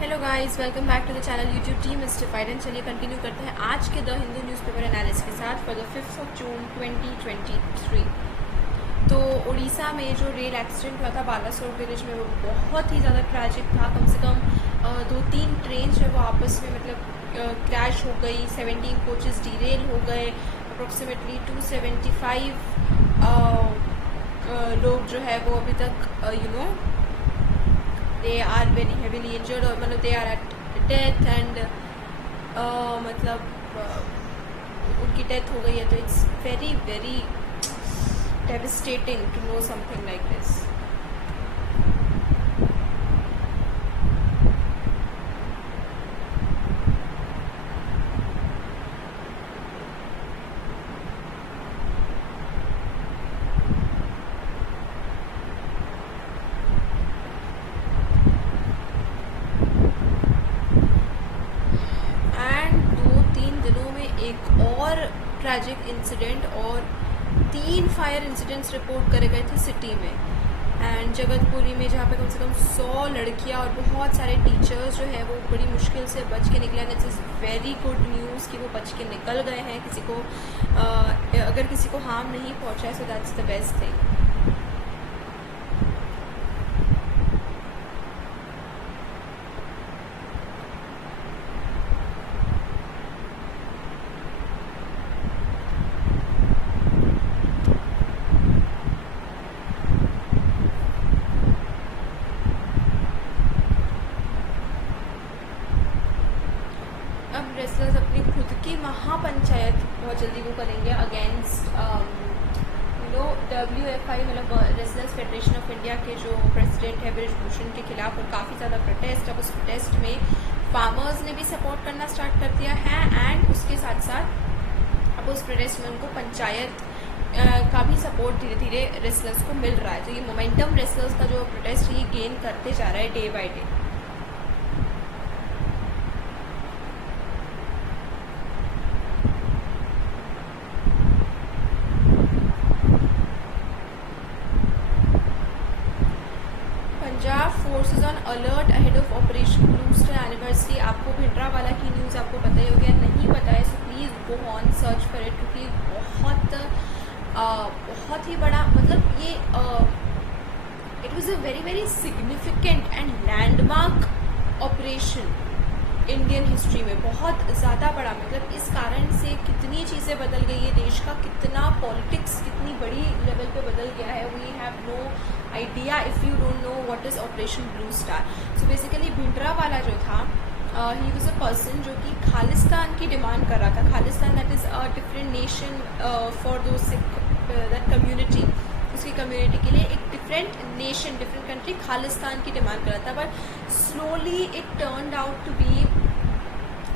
Hello guys, welcome back to the channel YouTube team Mystified. And चलिए continue करते हैं आज के द हिंदू न्यूज़पेपर एनालिसिस के साथ for the 5th of June 2023। तो उड़ीसा में जो रेल एक्सीडेंट हुआ था बालासोर विलेज में, वो बहुत ही ज़्यादा ट्रैजिक था। कम से कम 2-3 ट्रेन जो है वो आपस में क्रैश हो गई। 17 कोचेस डीरेल हो गए। अप्रोक्सीमेटली 275 लोग जो है वो अभी तक they are very heavily injured और they are at death and उनकी डेथ हो गई है। तो it's very very devastating to know something like this. एक और ट्रैजिक इंसिडेंट और 3 फायर इंसिडेंट्स रिपोर्ट करे गए थे सिटी में एंड जगतपुरी में, जहाँ पे कम से कम 100 लड़कियाँ और बहुत सारे टीचर्स जो है वो बड़ी मुश्किल से बच के निकले। And it's very good news कि वो बच के निकल गए हैं। अगर किसी को हार्म नहीं पहुँचा है, so that's the best thing. Wrestlers अपनी खुद की महापंचायत बहुत जल्दी वो करेंगे against WFI, wrestlers federation of India के जो प्रेसिडेंट है ब्रिजभूषण के खिलाफ। और काफ़ी ज़्यादा प्रोटेस्ट, अब उस प्रोटेस्ट में फार्मर्स ने भी सपोर्ट करना स्टार्ट कर दिया है एंड उसके साथ साथ अब उस प्रोटेस्ट में उनको पंचायत का भी सपोर्ट धीरे धीरे रेसलर्स को मिल रहा है। तो ये मोमेंटम रेसलर्स का जो प्रोटेस्ट ये गेन करते जा रहा है day by day. Punjab forces on alert ahead of operation blue star anniversary. आपको भिंडरावाला की न्यूज़ आपको पता ही हो गया, नहीं पता है so please go on search for it, क्योंकि बहुत ही बड़ा ये it was a very very significant and landmark operation Indian history में। बहुत ज़्यादा बड़ा, इस कारण से कितनी चीज़ें बदल गई है, देश का कितना पॉलिटिक्स कितनी बड़ी लेवल पे बदल गया है। We have no idea if you don't know what is operation blue star. So basically Bhindranwala जो था, ही वॉज अ पर्सन जो कि खालिस्तान की डिमांड कर रहा था। Khalistan that is a different nation for दो सिख दैट कम्युनिटी, उसकी कम्युनिटी के लिए एक different nation, different country Khalistan की डिमांड कर रहा था। But slowly it turned out to be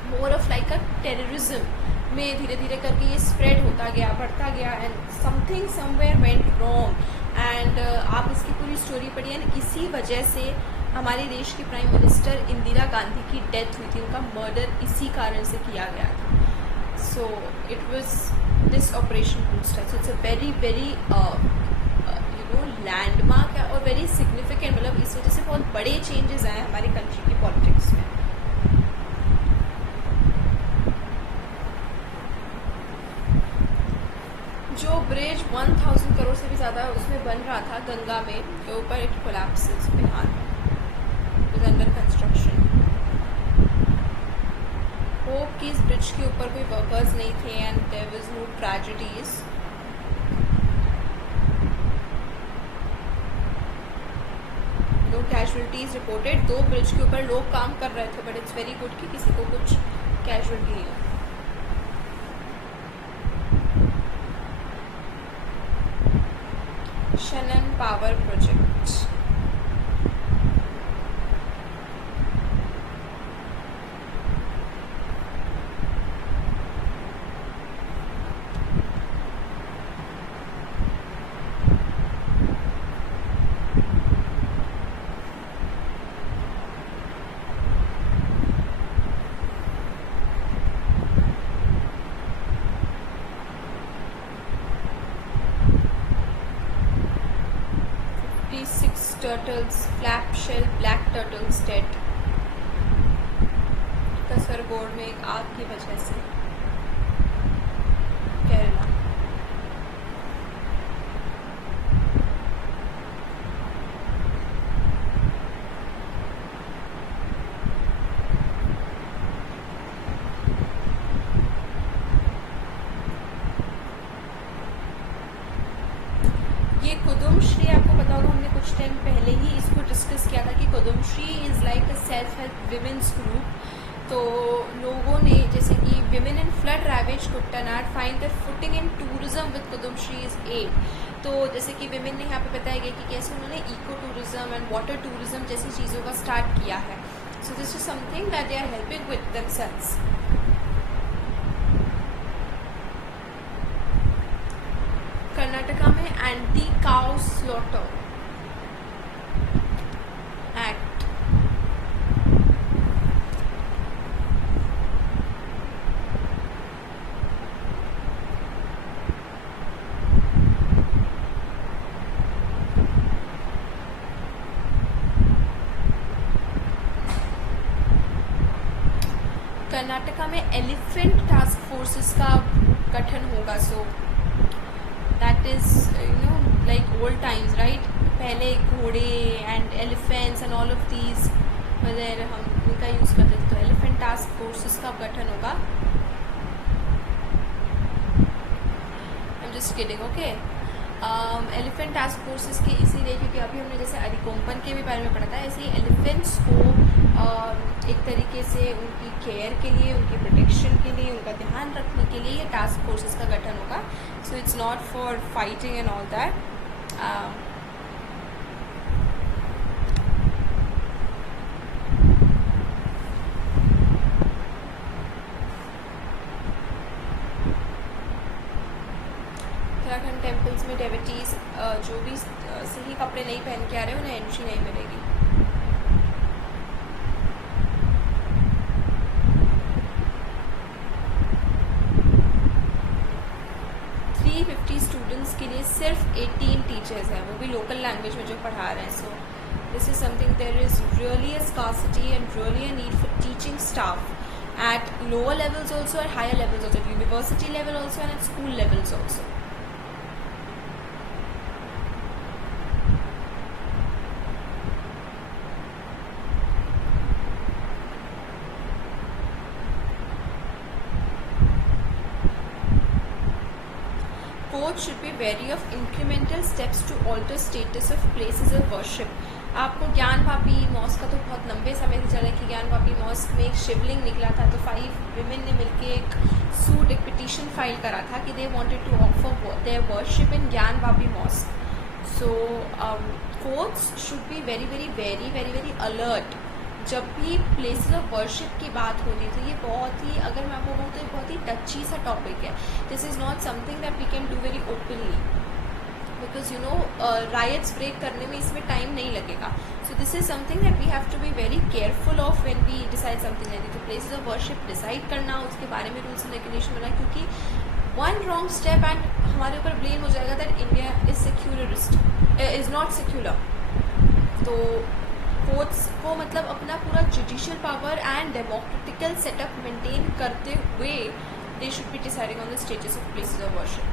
more of like a terrorism में धीरे धीरे करके ये स्प्रेड होता गया, बढ़ता गया and something somewhere went wrong. And आप इसकी पूरी स्टोरी पढ़िए एंड इसी वजह से हमारे देश की प्राइम मिनिस्टर इंदिरा गांधी की डेथ हुई थी। उनका मर्डर इसी कारण से किया गया था। So it was this operation blue star. So it's a very very landmark है और वेरी सिग्निफिकेंट। इस वजह से बहुत बड़े चेंजेस आए हमारी कंट्री की पॉलिटिक्स में। जो ब्रिज 1000 करोड़ से भी ज़्यादा उसमें बन रहा था गंगा में के ऊपर, इट कोलैप्सेस फिलहाल, इज अंडर कंस्ट्रक्शन। होप कि इस ब्रिज के ऊपर कोई वर्कर्स नहीं थे and there was no tragedies. No casualties reported. 2 bridge के ऊपर लोग काम कर रहे थे, बट इट्स वेरी गुड कि किसी को कुछ कैजुअलिटी नहीं हुई। Shannon Power Project. Turtles, flap shell black turtles dead. Kasaragod में एक आग की वजह से, केरला। ये कुदुमश्री, आपको पता होगा हमने कुछ टाइम पहले ही इसको डिस्कस किया था कि Kudumbashree is like a self help women's group. तो लोगों ने, जैसे कि women in flood ravage Kuttanad find their footing in tourism with Kudumbashree's aid. तो जैसे कि विमेन ने यहाँ पे बताया गया कि कैसे उन्होंने eco tourism and water tourism जैसी चीज़ों का स्टार्ट किया है। So this is something that they are helping with themselves. Karnataka में anti cow slaughter act. Karnataka में एलिफेंट टास्क फोर्सेस का गठन होगा। So that is like old times, right. पहले घोड़े and elephants and all of these वगैरह हम उनका यूज़ करते थे। तो एलिफेंट टास्क फोर्सेस का गठन होगा। I am just kidding, okay. Elephant task forces के इसीलिए क्योंकि अभी हमने जैसे अरिकोम्पन के भी बारे में पढ़ा था, ऐसे ही एलिफेंट्स को एक तरीके से उनकी केयर के लिए, उनकी प्रोटेक्शन के लिए, उनका ध्यान रखने के लिए ये टास्क फोर्सेस का गठन होगा। So it's not for fighting and all that. Uttarakhand temples में डेवोटीज जो भी सही कपड़े नहीं पहन के आ रहे हैं उन्हें एंट्री नहीं मिलेगी। स्टूडेंट्स के लिए सिर्फ 18 टीचर्स हैं, वो भी लोकल लैंग्वेज में जो पढ़ा रहे हैं। So this is something, there is really a scarcity and really a need for teaching staff at lower levels also, at higher levels also, university level also and at school levels also. Courts should be wary of incremental steps to alter status of places of worship. आपको ज्ञान Vapi mask का तो बहुत लंबे समय से चला है कि ज्ञान वापी मॉस्क में एक शिवलिंग निकला था, तो 5 विमेन ने मिलकर एक सूट, एक पिटीशन फाइल करा था कि they wanted to offer their worship in Gyanvapi mosque. So courts should be very very very very very alert जब भी प्लेसेस ऑफ वर्शिप की बात होती है। तो ये बहुत ही, अगर मैं आपको कहूँ तो ये बहुत ही टची सा टॉपिक है। This is not something that we can do very openly because you know rights break करने में इसमें टाइम नहीं लगेगा। So this is something that we have to be very careful of when we decide something like this. तो places of worship decide करना, उसके बारे में रूल्स एंड रेगुलेशन बना, क्योंकि वन रॉन्ग स्टेप एंड हमारे ऊपर ब्लेम हो जाएगा that India is secularist, is not secular. तो कोर्ट्स को मतलब अपना पूरा judicial power and democratical setup maintain करते हुए they should be deciding on the status of places of worship.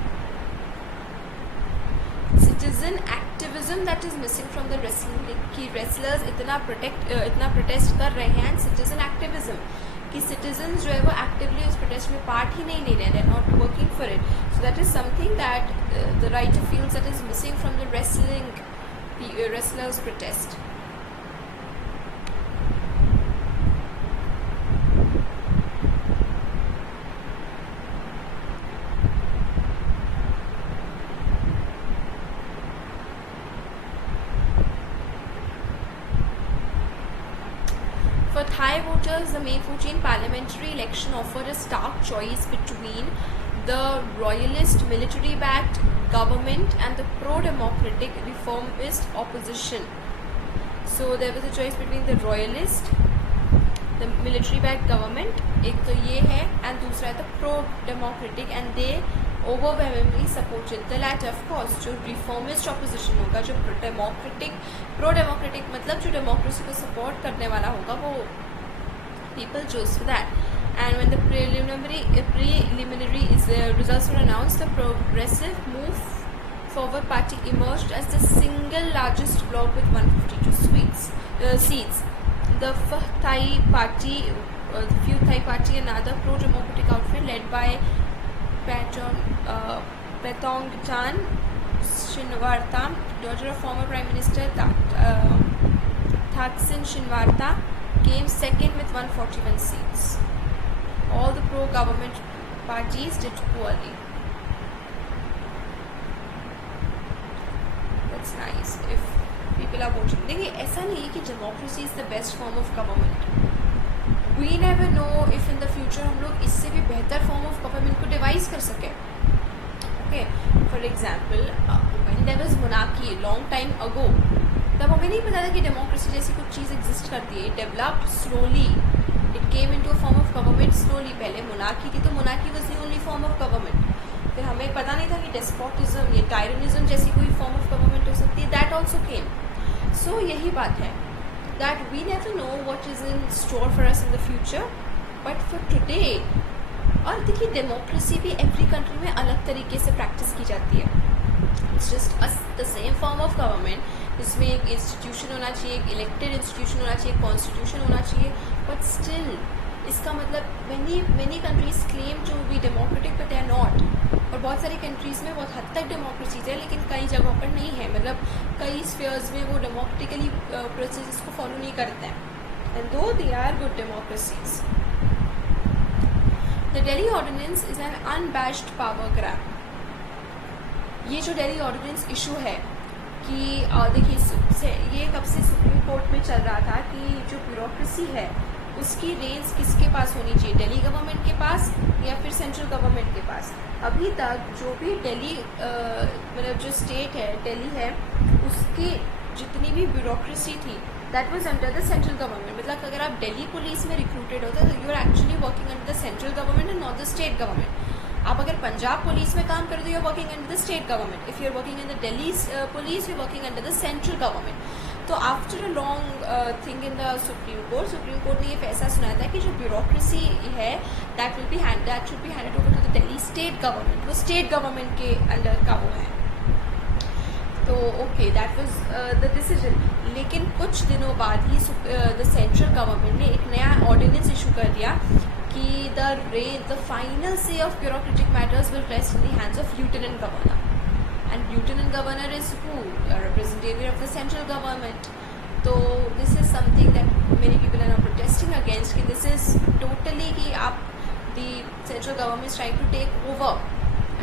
Citizen activism that is missing from the wrestling कि wrestlers इतना protest कर रहे हैं, एंड सिटीजन एक्टिविज्म कि सिटीजन्स जो है वो एक्टिवली उस प्रोटेस्ट में पार्ट ही नहीं ले रहे हैं, they are not working for it. So that is something that the writer feels that is missing from the wrestlers protest. For Thai voters, the May 14 parliamentary election offered a stark choice between the royalist military-backed government and the pro-democratic reformist opposition. So there was a choice between the royalist, the military-backed government, एक तो ये है, and दूसरा है the pro-democratic, and they overwhelmingly supported the latter. Of course, जो reformist opposition होगा, जो pro-democratic मतलब जो democracy को support करने वाला होगा, वो people chose for that. And when the preliminary results were announced, the Progressive Move Forward Party emerged as the single largest bloc with 152 seats. The Pheu Thai Party, and another pro-democratic outfit led by Paetongtarn Shinawatra, daughter of former Prime Minister Thaksin Shinawatra, came second with 141 seats. All the pro-government parties did poorly. That's nice. If people are voting, देखिए ऐसा नहीं है कि democracy is the best form of government. We never know if in the future हम लोग इससे भी बेहतर form of government को devise कर सकें. Okay, for example, when there was monarchy long time ago, तब हमें नहीं पता था कि democracy जैसी कुछ चीज़ exist करती है. It developed slowly. It came into a form of government slowly. पहले monarchy थी तो monarchy was the only form of government. फिर हमें पता नहीं था कि despotism या tyrannism जैसी कोई form of government हो सकती है. That also came. So यही बात है that we never know what is in store for us in the future, but for today. और देखिए डेमोक्रेसी भी एवरी कंट्री में अलग तरीके से प्रैक्टिस की जाती है. It's just the same form of government. इसमें एक इंस्टीट्यूशन होना चाहिए, एक इलेक्टेड इंस्टीट्यूशन होना चाहिए, कॉन्स्टिट्यूशन होना चाहिए, बट स्टिल इसका मतलब many countries claim to be democratic but they are not. और बहुत सारी कंट्रीज़ में बहुत हद तक डेमोक्रेसीज है लेकिन कई जगहों पर नहीं है. मतलब कई स्फीयर्स में वो डेमोक्रेटिकली प्रोसेस को फॉलो नहीं करते हैं. And though they are good democracies. The Delhi ordinance is an unabashed power grab. ये जो दिल्ली ऑर्डिनेंस इशू है कि देखिए ये कब से सुप्रीम कोर्ट में चल रहा था कि जो ब्यूरोक्रेसी है उसकी रेंज किसके पास होनी चाहिए, दिल्ली गवर्नमेंट के पास या फिर सेंट्रल गवर्नमेंट के पास. अभी तक जो भी दिल्ली मतलब जो स्टेट है दिल्ली है उसकी जितनी भी ब्यूरोक्रेसी थी that was under the central government. मतलब अगर आप दिल्ली पुलिस में रिक्रूटेड होते तो you are actually working under the central government and not the state government. आप अगर पंजाब पुलिस में काम करते हो you are working under the state government. If you are working in the Delhi police you are working under the central government. तो after a long thing in the supreme court ने ये फैसला सुनाया था कि जो ब्यूरोक्रेसी है that should be handed over to the Delhi state government. वो स्टेट गवर्नमेंट के अंडर का वो है. तो okay that was the decision. लेकिन कुछ दिनों बाद ही द सेंट्रल गवर्नमेंट ने एक नया ऑर्डिनेंस इशू कर दिया कि the final say of bureaucratic matters will rest in the hands of lieutenant governor. And lieutenant governor is who? A representative of the central government. So this is something that many people are now protesting against. कि this is totally कि आप the central government is trying to take over,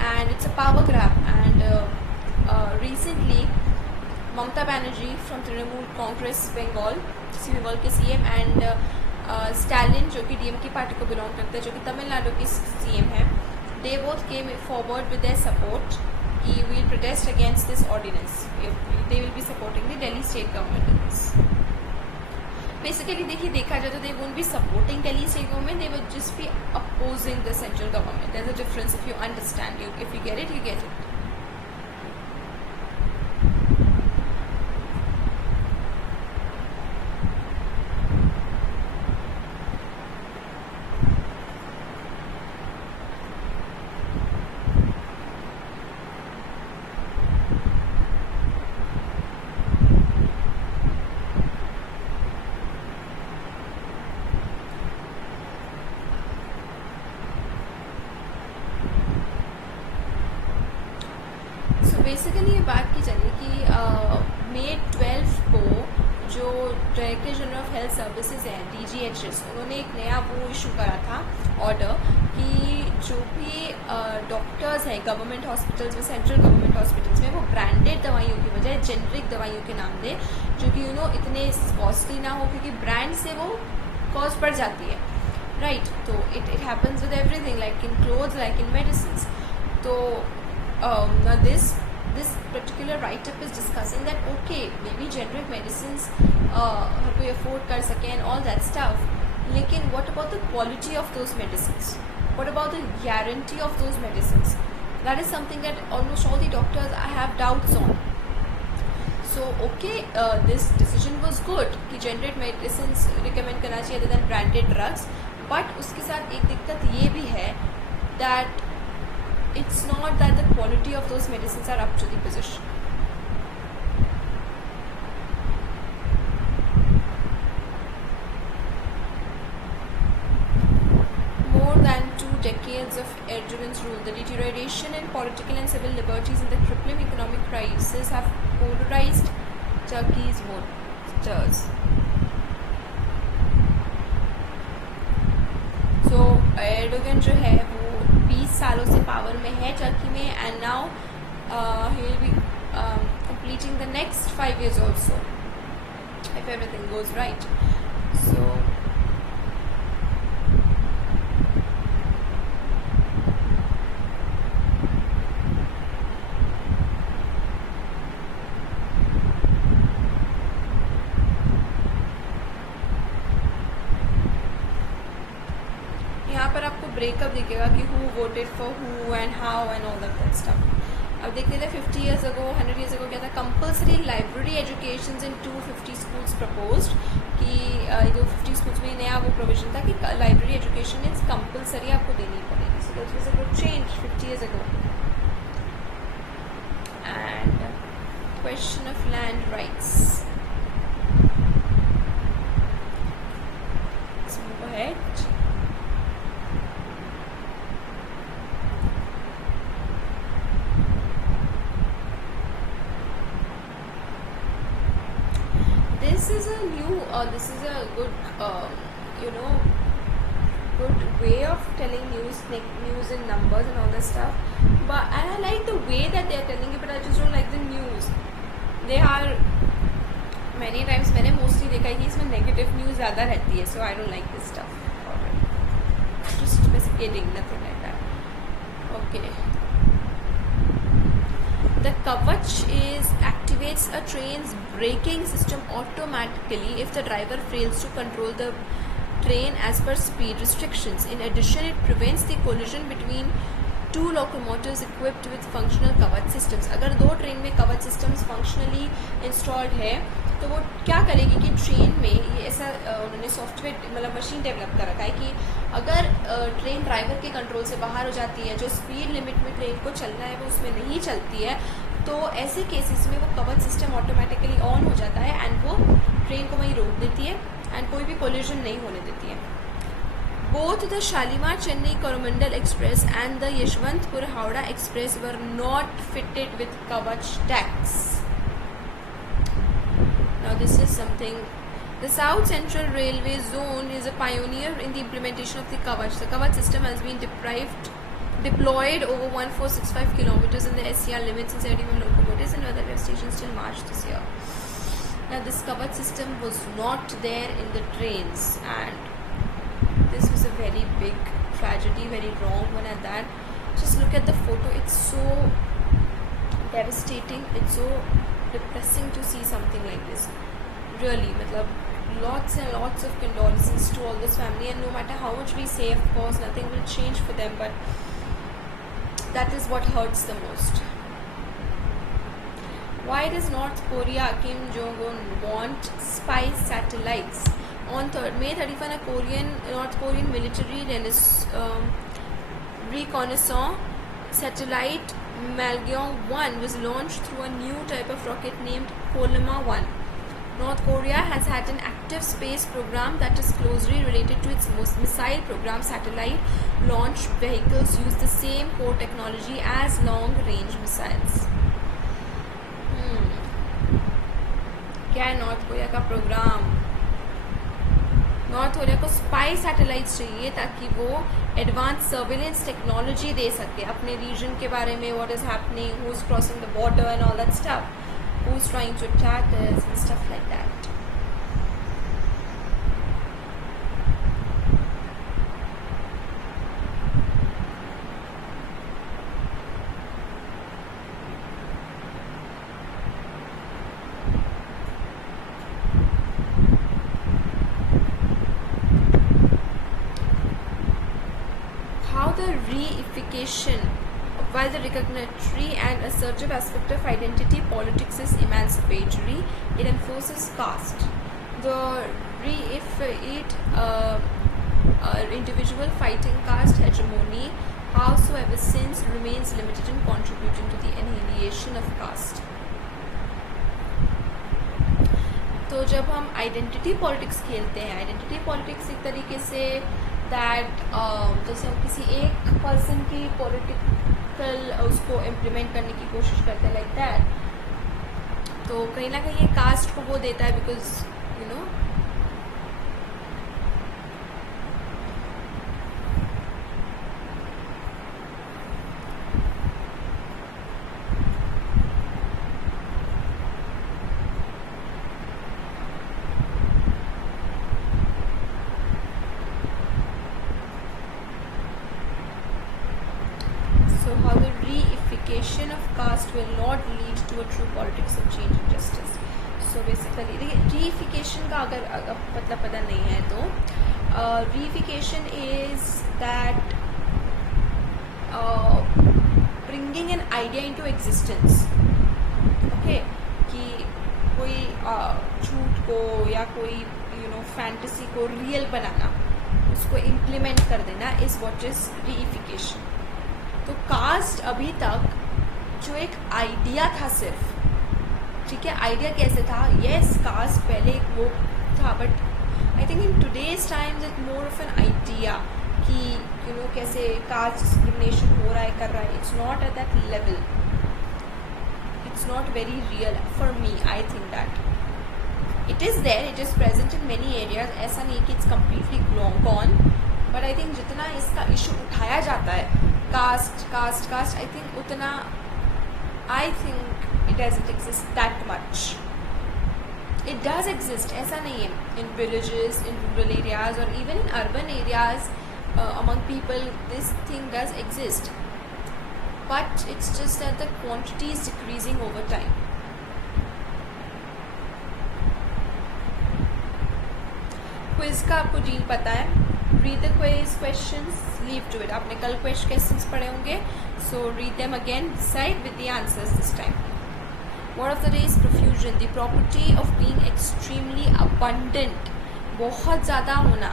and it's a power grab. And recently, Mamata Banerjee from Trinamool Congress Bengal के CM and Stalin जो कि DMK party को belong करते हैं जो कि तमिलनाडु के CM हैं, they both came forward with their support. We will protest against this ordinance. They will be supporting the Delhi state government in this. Basically, देखा जाए तो they won't be supporting Delhi state government. They will just be opposing the central government. There's a difference if you understand. If you get it, you get it. Basically ये बात की जाए कि May 12 को जो director general of health services है DGHS उन्होंने एक नया वो इशू करा था ऑर्डर कि जो भी डॉक्टर्स हैं गवर्नमेंट हॉस्पिटल्स में सेंट्रल गवर्नमेंट हॉस्पिटल्स में वो ब्रांडेड दवाइयों की बजाय जेनरिक दवाइयों के नाम दे जो कि इतने कॉस्टली ना हो क्योंकि ब्रांड से वो कॉस्ट बढ़ जाती है. राइट. तो it happens with everything like in clothes like in medicine. तो this particular write-up is discussing that okay maybe generic medicines हर कोई afford कर सके and all that stuff, लेकिन what about the quality of those medicines? What about the guarantee of those medicines? That is something that almost all the doctors I have doubts on. So okay, this decision was good कि generic medicine recommend करना चाहिए other than branded drugs, but उसके साथ एक दिक्कत ये भी है that it's not that the quality of those medicines are up to the position. More than 2 decades of Erdogan's rule, the deterioration in political and civil liberties and the crippling economic crisis have polarized Turkey's voters. So Erdogan जो है वो 20 सालों से power में है Turkey में, and now he will be completing the next 5 years also if everything goes right. So यहाँ पर आपको ब्रेकअप दिखेगा कि who voted for who and how and all that stuff. अब देख लेते हैं 50 years ago, 100 years ago क्या था. Compulsory library education in 250 schools proposed कि 250 schools में नया वो प्रोविजन था कि लाइब्रेरी एजुकेशन इज कंपल्सरी, आपको देनी पड़ेगी. So this was a good change 50 years ago. And question of land rights. Let's move ahead. This is a good, good way of telling news in numbers and all that stuff. But and I like the way that they are telling it, but I just don't like the news. They are many times मैंने mostly देखा है कि इसमें negative news ज़्यादा रहती है, so I don't like this stuff. Just basic kidding, nothing like that. Okay. The Kavach activates a train's braking system automatically if the driver fails to control the train as per speed restrictions. In addition, it prevents the collision between two locomotives equipped with functional Kavach systems. अगर दो train में Kavach systems functionally installed है तो वो क्या करेगी कि train में ये ऐसा उन्होंने सॉफ्टवेयर मतलब मशीन डेवलप कर रखा है कि अगर ट्रेन ड्राइवर के कंट्रोल से बाहर हो जाती है, जो स्पीड लिमिट में ट्रेन को चलना है वो उसमें नहीं चलती है, तो ऐसे केसेस में वो कवच सिस्टम ऑटोमेटिकली ऑन हो जाता है एंड वो ट्रेन को वहीं रोक देती है एंड कोई भी कोलिजन नहीं होने देती है. Both the Shalimar Chennai Coromandel Express and the Yeshwantpur Howrah Express were not fitted with Kavach tags. Now this is something. The South Central Railway Zone is a pioneer in the implementation of the Kavach. The Kavach system has been deployed over 1465 kilometers in the SCR limits and 71 locomotives and other stations till March this year. Now this Kavach system was not there in the trains, and this was a very big tragedy, very wrong one at that. Just look at the photo, it's so devastating, it's so depressing to see something like this. Really, matlab, lots and lots of condolences to all this family, and no matter how much we say, of course, nothing will change for them, but that is what hurts the most. Why does North Korea, Kim Jong-un, want spy satellites? On May 31, a North Korean military reconnaissance satellite Malgyeong-1 was launched through a new type of rocket named Kolma-1. North Korea has had an active space program that is closely related to its missile program. Satellite launch vehicles use the same core technology as long-range missiles. क्या है north Korea का programme? North Korea को spy satellites चाहिए ताकि वो advance surveillance technology दे सके अपने reason के बारे में, what is happening, who is crossing the border and all that stuff, who is trying to attack us and stuff like that. while the recognitory and assertive aspect of identity politics is emancipatory, it enforces caste. The reified individual fighting caste hegemony, howsoever since, remains limited in contributing to the annihilation of caste. तो जब हम identity politics खेलते हैं, identity politics एक तरीके say that जैसे हम किसी एक पर्सन की पॉलिटिकल उसको इम्प्लीमेंट करने की कोशिश करते हैं लाइक दैट, तो कहीं ना कहीं ये कास्ट को वो देता है because you no of caste will not lead to a true politics of change and justice. So basically reification का अगर मतलब पता नहीं है तो reification is that bringing an idea into existence. Okay, कि कोई झूठ को या कोई फैंटेसी को रियल बनाना, उसको इम्प्लीमेंट कर देना is what is reification. तो कास्ट अभी तक जो एक आइडिया था सिर्फ, ठीक है, आइडिया कैसे था, यस कास्ट पहले एक वो था, but I think in today's times it more of an idea कि कैसे कास्ट डिस्क्रिमिनेशन हो रहा है, कर रहा है. It's not at that level, it's not very real for me. I think that it is there, it is present in many areas. ऐसा नहीं कि it's completely gone, but I think जितना इसका इशू उठाया जाता है caste caste caste, I think उतना I think it doesn't exist that much. It does exist, ऐसा नहीं है. In villages, in rural areas, or even in urban areas, among people, this thing does exist. But it's just that the quantity is decreasing over time. Quiz का आपको deal पता है. Read the quiz questions, leave to it. आपने कल questions पढ़े होंगे, so read them again, decide with the answers this time. Word of the day is profusion, the property of being extremely abundant, बहुत ज़्यादा होना.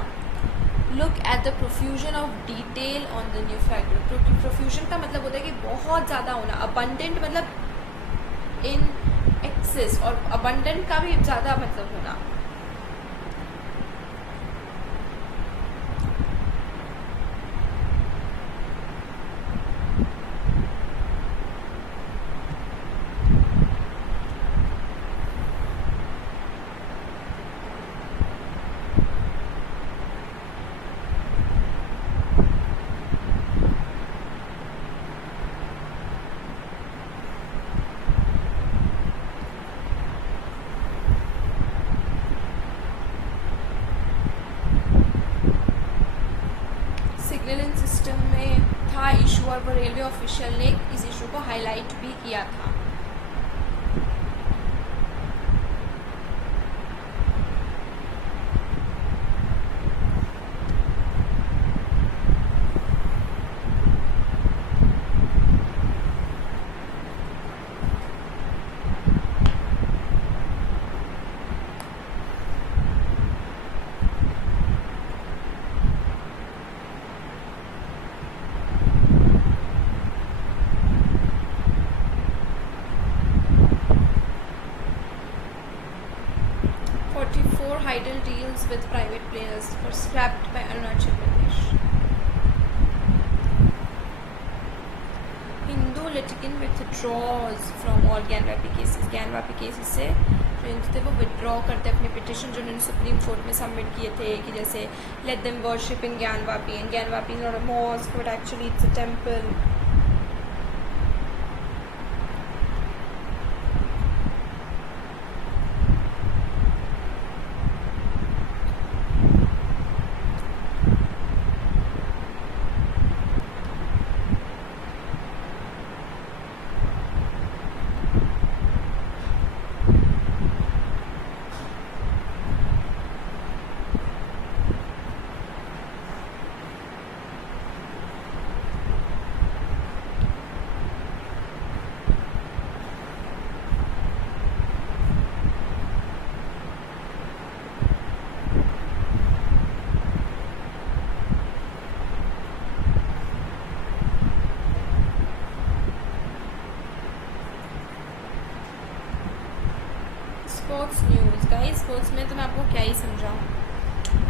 Look at the profusion of detail on the new fact. Profusion का मतलब होता है कि बहुत ज़्यादा होना. Abundant मतलब in excess, और abundant का भी ज़्यादा मतलब होना. सिग्नलिंग सिस्टम में था इशू, और वो रेलवे ऑफिशियल ने इस इशू को हाईलाइट भी किया था. Idle deals with private players were scrapped by Arunachal Pradesh. Hindu litigant withdraws from all Gyanvapi cases. Gyanvapi cases से जो हिंदू थे वो विड्रॉ करते अपने पिटिशन जो उन्होंने सुप्रीम कोर्ट में सबमिट किए थे कि जैसे let them worship in Gyanvapi, and Gyanvapi is not a mosque but actually it's a temple. Sports में, तो मैं आपको क्या ही समझाऊँ।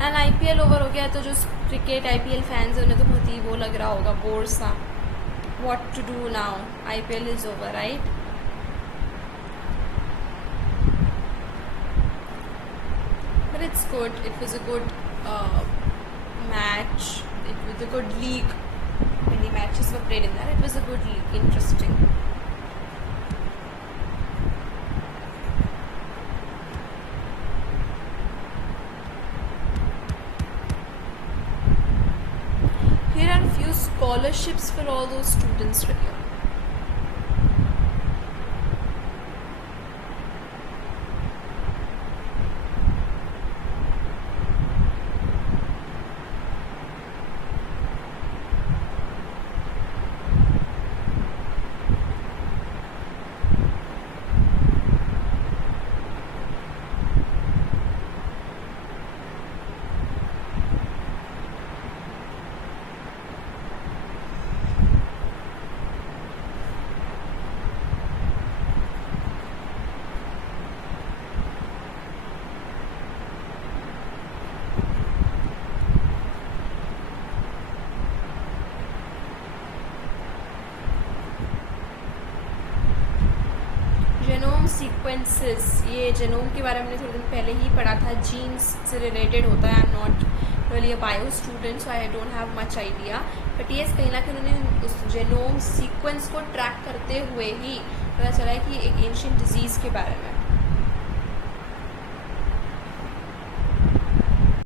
एंड IPL ओवर हो गया, तो जो क्रिकेट IPL फैंस हैं उन्हें तो बहुत ही वो लग रहा होगा, बोर सा। What to do now, IPL is over, right. But it's good, it was a good match, it was a good league. Many matches were played in that. It was a good league, interesting. Here are a few scholarships for all those students right here. Genome sequences, ये genome के बारे में हमने थोड़े दिन पहले ही पढ़ा था, जीन्स से रिलेटेड होता है। I am not really a bio student, so I don't have much idea, but ये कहीं ना कहीं उन्होंने उस जेनोम सीक्वेंस को ट्रैक करते हुए ही पता चला है कि एक एंशिएंट डिजीज़ के बारे में।